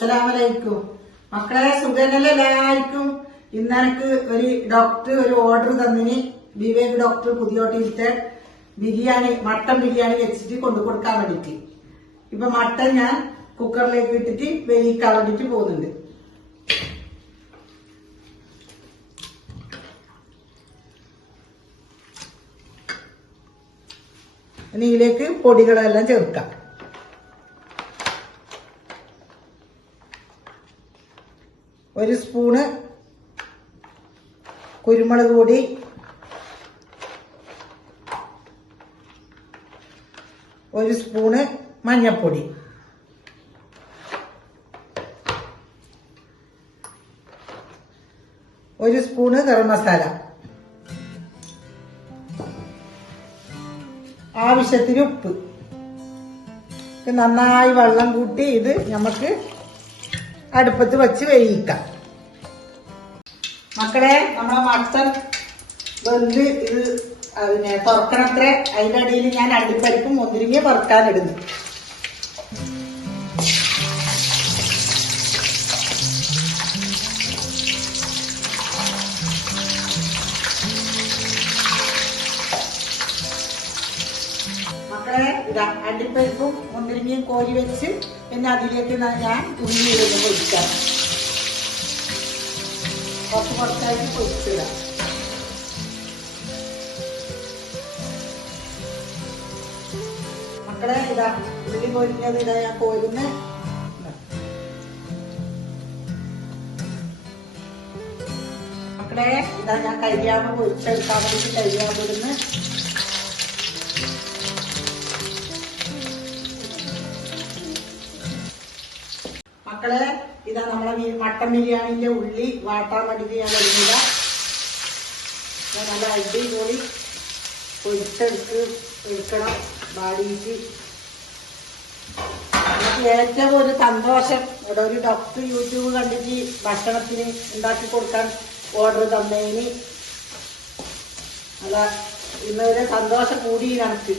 അസ്സലാമലൈക്കും മക്കളെ, സുഖനല്ലേ എല്ലാവർക്കും. ഇന്ന് എനിക്ക് ഒരു ഓർഡർ തന്നിന്. വിവേക് ഡോക്ടർ പുതിയോട്ടിലത്തെ ബിരിയാണി, മട്ടൻ ബിരിയാണി വെച്ചിട്ട് കൊണ്ടു കൊടുക്കാൻ വേണ്ടിട്ട്. ഇപ്പൊ മട്ടൻ ഞാൻ കുക്കറിലേക്ക് ഇട്ടിട്ട് വേവിക്കാൻ വേണ്ടിട്ട് പോകുന്നുണ്ട്. ഇനി ഇതിലേക്ക് പൊടികളെല്ലാം ചേർക്കാം. ഒരു സ്പൂണ് കുരുമുളക് പൊടി, ഒരു സ്പൂണ് മഞ്ഞൾപ്പൊടി, ഒരു സ്പൂണ് ഗരം മസാല, ആവശ്യത്തിന് ഉപ്പ്. നന്നായി വെള്ളം കൂട്ടി ഇത് നമുക്ക് അടുപ്പത്ത് വെച്ച് വേവിക്കാം. മക്കളെ, നമ്മളെ മട്ടൻ വെന്ത് ഇത് തുറക്കണത്ര. അതിന്റെ അടിയിൽ ഞാൻ അണ്ടിപ്പരിപ്പും മുന്തിരിങ്ങ വറുക്കാനിടുന്നു. മക്കളെ, ഇതാ അണ്ടിപ്പരിപ്പും മുന്തിരിങ്ങയും കോരി വെച്ച് പിന്നെ അതിലേക്ക് ഞാൻ ഉള്ളി പൊരിക്കാം. കുറച്ചായിട്ട് പൊരിച്ചിടാം. മക്കളെ, ഇതാ ഉള്ളി പൊരിഞ്ഞത് ഇതാ ഞാൻ കോരുന്ന്. മക്കളെ, ഇതാ ഞാൻ കരിയാമ്പ് പൊരിച്ചെടുക്കാൻ വേണ്ടിട്ട് കരിയാമ്പ് ഇടുന്ന്. മക്കളെ, ഇതാ നമ്മളെ മട്ടൻ ബിരിയാണിന്റെ ഉള്ളി വാട്ടാൻ വേണ്ടിട്ട് ഞാൻ വരുന്നില്ല. നല്ല അടിപൊളി എടുക്കണം വാടിയിട്ട്. എനിക്ക് ഏറ്റവും ഒരു സന്തോഷം, ഇവിടെ ഒരു ഡോക്ടർ യൂട്യൂബ് കണ്ടിട്ട് ഭക്ഷണത്തിന് ഉണ്ടാക്കി കൊടുക്കാൻ ഓർഡർ തന്നതിന് അതാ ഇന്നൊരു സന്തോഷം കൂടി നമുക്ക്.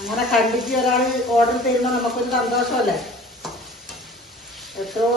അങ്ങനെ കണ്ടിട്ട് ഒരാൾ ഓർഡർ തരുമ്പോൾ നമുക്കൊരു സന്തോഷമല്ലേ. എത്രയോ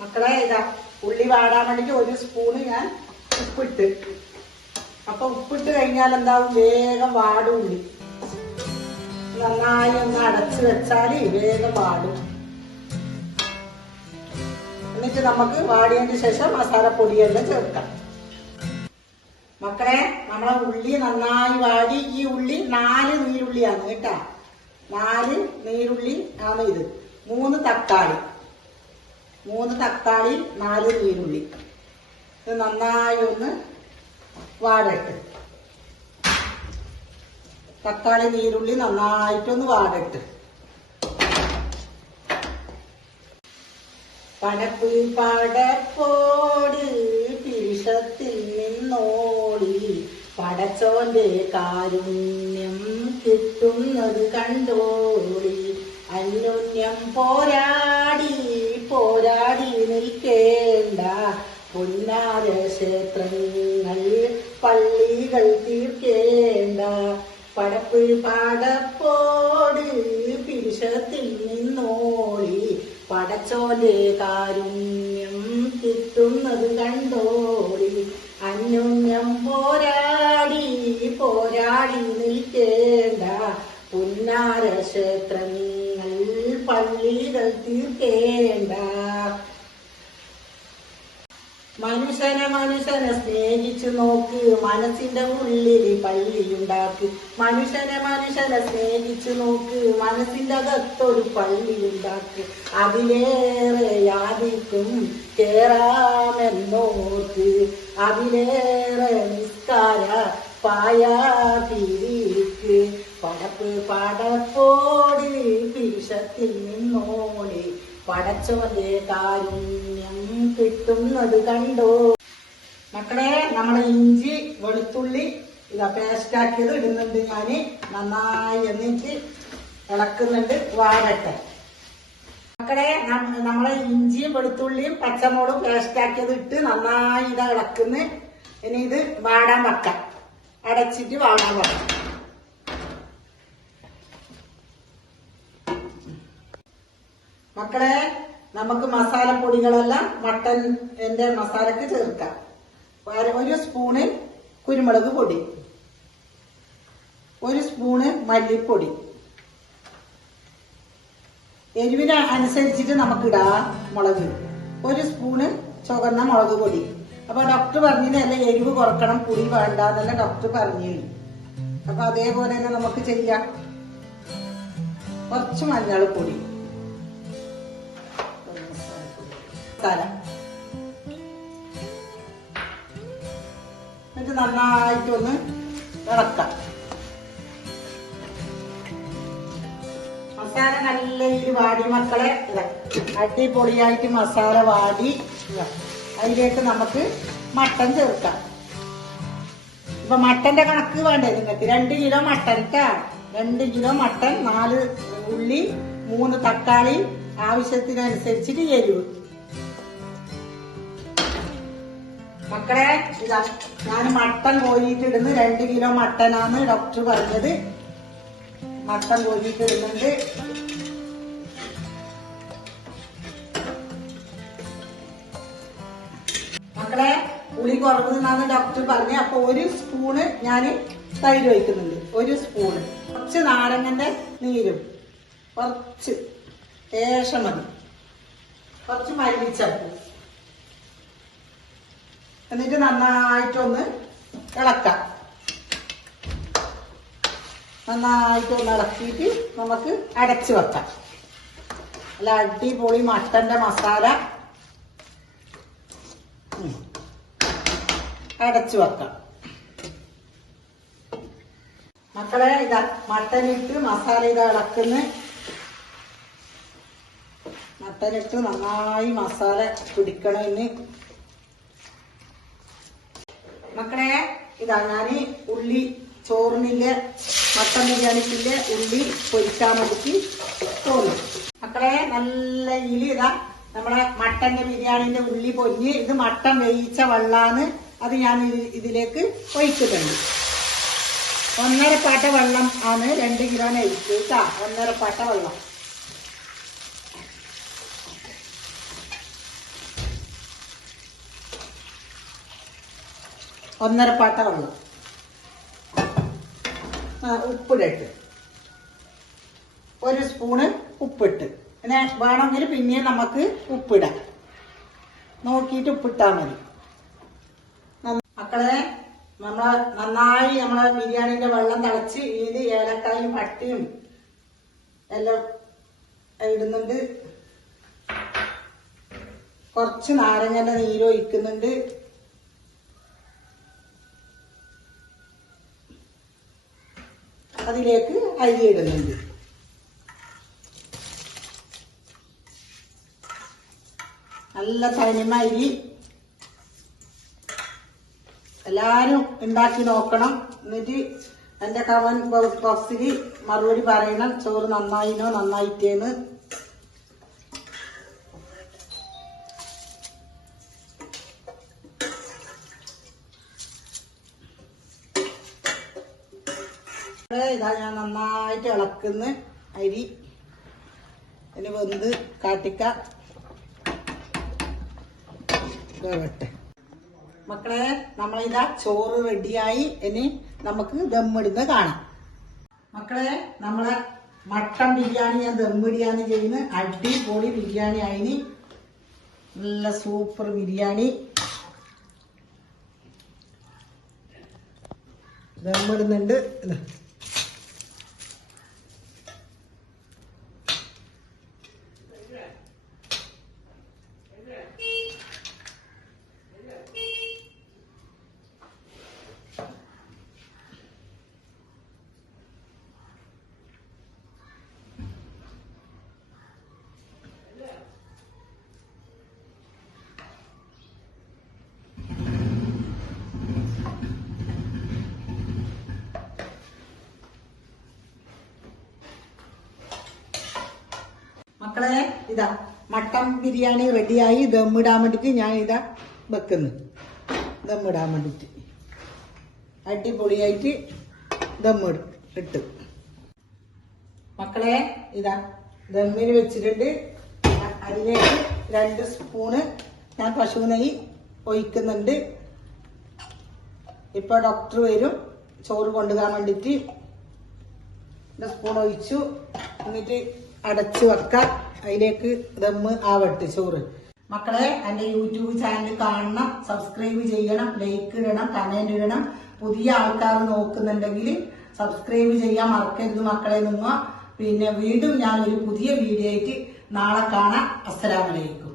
മക്കളെ, ഇതാ ഉള്ളി വാടാൻ വേണ്ടിട്ട് ഒരു സ്പൂണ് ഞാൻ ഉപ്പിട്ട്. അപ്പൊ ഉപ്പിട്ട് കഴിഞ്ഞാൽ എന്താവും, വേഗം വാടും ഉള്ളി. നന്നായി ഒന്ന് അടച്ചു വെച്ചാല് വേഗം വാടും. എന്നിട്ട് നമുക്ക് വാടിയതിന് ശേഷം മസാലപ്പൊടിയെല്ലാം ചേർക്കാം. മക്കളെ, നമ്മളെ ഉള്ളി നന്നായി വാടി. ഈ ഉള്ളി 4 നീരുള്ളിയാണ് കേട്ടാ. 4 നീരുള്ളി ആണ് ഇത്. 3 തക്കാളി, 4 നീരുള്ളി. ഇത് നന്നായി ഒന്ന് വാടട്ടെ. തക്കാളി നീരുള്ളി നന്നായിട്ടൊന്ന് വാടട്ടെ. പടപ്പ് പടപ്പോട് പിരിശത്തിൽ നിന്നോടി, പടച്ചോന്റെ കാരുണ്യം കിട്ടുന്നത് കണ്ടോടി. അന്യോന്യം പോരാടി നിൽക്കേണ്ട പൊന്നാര ക്ഷേത്രങ്ങൾ പള്ളികൾ തീർക്കേണ്ട. പടപ്പ് പടപ്പോട് പിരിശത്തിൽ നിന്നോടി, പടച്ചോന്റെ കാരുണ്യം കിട്ടുന്നത് കണ്ടോടി. അന്യോന്യം പോരാടി നിൽക്കേണ്ട പൊന്നാര ക്ഷേത്രങ്ങൾ പള്ളികൾ തീർക്കേണ്ട. മനുഷ്യനെ സ്നേഹിച്ചു നോക്ക്, മനസ്സിന്റെ ഉള്ളിൽ പള്ളിയുണ്ടാക്ക്. മനുഷ്യനെ സ്നേഹിച്ചു നോക്ക്, മനസ്സിന്റെ അകത്തൊരു പള്ളിയുണ്ടാക്ക്. അതിലേറെ യാതിക്കും കേറാമെന്നോർക്ക്, അതിലേറെ നിസ്കാര പായാതിരിക്ക്. പടപ്പ് പടപ്പോട് പിരിശത്തിൽ നിന്നോടി, പടച്ചോന്റെ കാരുണ്യം കിട്ടുന്നത് കണ്ടോ. മക്കളെ, നമ്മളെ ഇഞ്ചി വെളുത്തുള്ളി ഇതാ പേസ്റ്റാക്കിയത് ഇടുന്നുണ്ട്. ഞാന് നന്നായി എന്നിട്ട് ഇളക്കുന്നുണ്ട്, വാടട്ടെ. മക്കളെ, നമ്മളെ ഇഞ്ചിയും വെളുത്തുള്ളിയും പച്ചമുളകും പേസ്റ്റാക്കിയത് ഇട്ട് നന്നായി ഇതാ ഇളക്കുന്നു. ഇനി ഇത് വാടാൻ വെക്കാം. അടച്ചിട്ട് വാടാൻ വെക്കാം. മക്കളെ, നമുക്ക് മസാലപ്പൊടികളെല്ലാം മട്ടന്റെ മസാലക്ക് ചേർക്കാം. ഒരു സ്പൂണ് കുരുമുളക് പൊടി, ഒരു സ്പൂണ് മല്ലിപ്പൊടി, എരിവിന് അനുസരിച്ചിട്ട് നമുക്ക് ഇടാം മുളക്, ഒരു സ്പൂണ് ചുവന്ന മുളക് പൊടി. അപ്പൊ ഡോക്ടർ പറഞ്ഞില്ല എരിവ് കുറക്കണം, പുളി വേണ്ട എന്നല്ല ഡോക്ടർ പറഞ്ഞിരുന്നു. അപ്പൊ അതേപോലെ തന്നെ നമുക്ക് ചെയ്യാം. കുറച്ച് മഞ്ഞൾപ്പൊടി, എന്നിട്ട് നന്നായിട്ടൊന്ന് ഇളക്കാം. മസാല നല്ല ഇതിൽ വാടി മക്കളെ, അടിപൊളിയായിട്ട് മസാല വാടി. അതിലേക്ക് നമുക്ക് മട്ടൻ ചേർക്കാം. ഇപ്പൊ മട്ടന്റെ കണക്ക് വേണ്ടേ നിങ്ങൾക്ക്? 2 കിലോ മട്ടൻ, 2 കിലോ മട്ടൻ, 4 ഉള്ളി, 3 തക്കാളി, ആവശ്യത്തിനനുസരിച്ചിട്ട് എരിവ്. മക്കളെ ഇതാ ഞാൻ മട്ടൻ കോരിയിട്ടിടുന്നു. 2 കിലോ മട്ടനാണ് ഡോക്ടർ പറഞ്ഞത്. മട്ടൻ കോരിയിട്ടിടുന്നുണ്ട്. മക്കളെ പുളി കുറവെന്നാണ് ഡോക്ടർ പറഞ്ഞത്. അപ്പൊ 1 സ്പൂണ് ഞാൻ തൈര് ഒഴിക്കുന്നുണ്ട്, 1 സ്പൂണ്. കുറച്ച് നാരങ്ങന്റെ നീരും, കുറച്ച് ലേശം മതി, കുറച്ച് മല്ലിച്ചപ്പ്. എന്നിട്ട് നന്നായിട്ടൊന്ന് ഇളക്കാം. നന്നായിട്ടൊന്ന് ഇളക്കിയിട്ട് നമുക്ക് അടച്ചു വെക്കാം. നല്ല അടിപൊളി മട്ടന്റെ മസാല അടച്ചു വെക്കാം. മക്കളെ ഇതാ മട്ടനിട്ട് മസാല ഇതാ ഇളക്കുന്ന. മട്ടനിട്ട് നന്നായി മസാല പിടിക്കണം. ഇനി മക്കളെ ഇതാ ഞാന് ഉള്ളി ചോറിനില്ലേ മട്ടൻ ബിരിയാണിക്കില്ലേ ഉള്ളി പൊരിക്കാൻ വേണ്ടിട്ട് തോന്നും. മക്കളെ നല്ല ഇതാ നമ്മുടെ മട്ടന്റെ ബിരിയാണിന്റെ ഉള്ളി പൊരിഞ്ഞ്, ഇത് മട്ടൻ വേവിച്ച വെള്ളാണ്. അത് ഞാൻ ഇതിലേക്ക് ഒഴിക്കുന്നുണ്ട്. 1.5 പാട്ട വെള്ളം ആണ് 2 കിലോന് ഒഴിക്കുക കേട്ടാ. 1.5 പാട്ട വെള്ളം. ഒന്നര പാട്ട വെള്ളം. ഉപ്പിടട്ട്, 1 സ്പൂണ് ഉപ്പിട്ട്. പിന്നെ വേണമെങ്കിൽ പിന്നെ നമുക്ക് ഉപ്പിടാം, നോക്കിയിട്ട് ഉപ്പിട്ടാൽ മതി. മക്കളെ നന്നായി നമ്മളെ ബിരിയാണിന്റെ വെള്ളം തിളച്ച് ഇതിൽ ഏലക്കായും പട്ടിയും എല്ലാം ഇടുന്നുണ്ട്. കുറച്ച് നാരങ്ങന്റെ നീര് ഒഴിക്കുന്നുണ്ട്. അതിലേക്ക് അരി ഇടുന്നുണ്ട്. നല്ല തനിമ അരി. എല്ലാരും ഉണ്ടാക്കി നോക്കണം. എന്നിട്ട് എന്റെ കമന്റ് ബോക്സിൽ മറുപടി പറയണം, ചോറ് നന്നായിനോ നന്നായിട്ടേന്ന്. ഇതാ ഞാൻ നന്നായിട്ട് ഇളക്കുന്ന അരി. ഇനി വെന്ത് കാട്ടിക്ക വേവട്ടെ. മക്കളെ നമ്മളിതാ ചോറ് റെഡിയായി. ഇനി നമുക്ക് ദമ്മിടുന്നത് കാണാം. മക്കളെ നമ്മളെ മട്ടൻ ബിരിയാണി ഞാൻ ദം ബിരിയാണി ചെയ്യുന്ന അടിപൊളി ബിരിയാണി ആയിന്. നല്ല സൂപ്പർ ബിരിയാണി. ദമ്മിടുന്നുണ്ട്. മക്കളെ ഇതാ മട്ടൻ ബിരിയാണി റെഡിയായി. ദമ്മിടാൻ വേണ്ടിട്ട് ഞാൻ ഇതാ വെക്കുന്നു. ദമ്മിടാൻ വേണ്ടിട്ട് അടിപൊളിയായിട്ട് ദമ്മിടും ഇട്ട്. മക്കളെ ഇതാ ദമ്മിന് വെച്ചിട്ടുണ്ട്. അതിലേക്ക് 2 സ്പൂണ് ഞാൻ പശു നെയ്യ് ഒഴിക്കുന്നുണ്ട്. ഇപ്പൊ ഡോക്ടർ വരും ചോറ് കൊണ്ടുപോകാൻ വേണ്ടിട്ട്. 2 സ്പൂൺ ഒഴിച്ചു. എന്നിട്ട് അടച്ചു വെക്കാം. അതിലേക്ക് ദമ്മ് ആവട്ടെ ചോറ്. മക്കളെ, എന്റെ യൂട്യൂബ് ചാനൽ കാണണം, സബ്സ്ക്രൈബ് ചെയ്യണം, ലൈക്ക് ഇടണം, കമന്റ് ഇടണം. പുതിയ ആൾക്കാർ നോക്കുന്നുണ്ടെങ്കിൽ സബ്സ്ക്രൈബ് ചെയ്യാൻ മറക്കരുത് മക്കളെ. പിന്നെ വീണ്ടും ഞാൻ ഒരു പുതിയ വീഡിയോ ആയിട്ട് നാളെ കാണാം. അസ്സലാമു അലൈക്കും.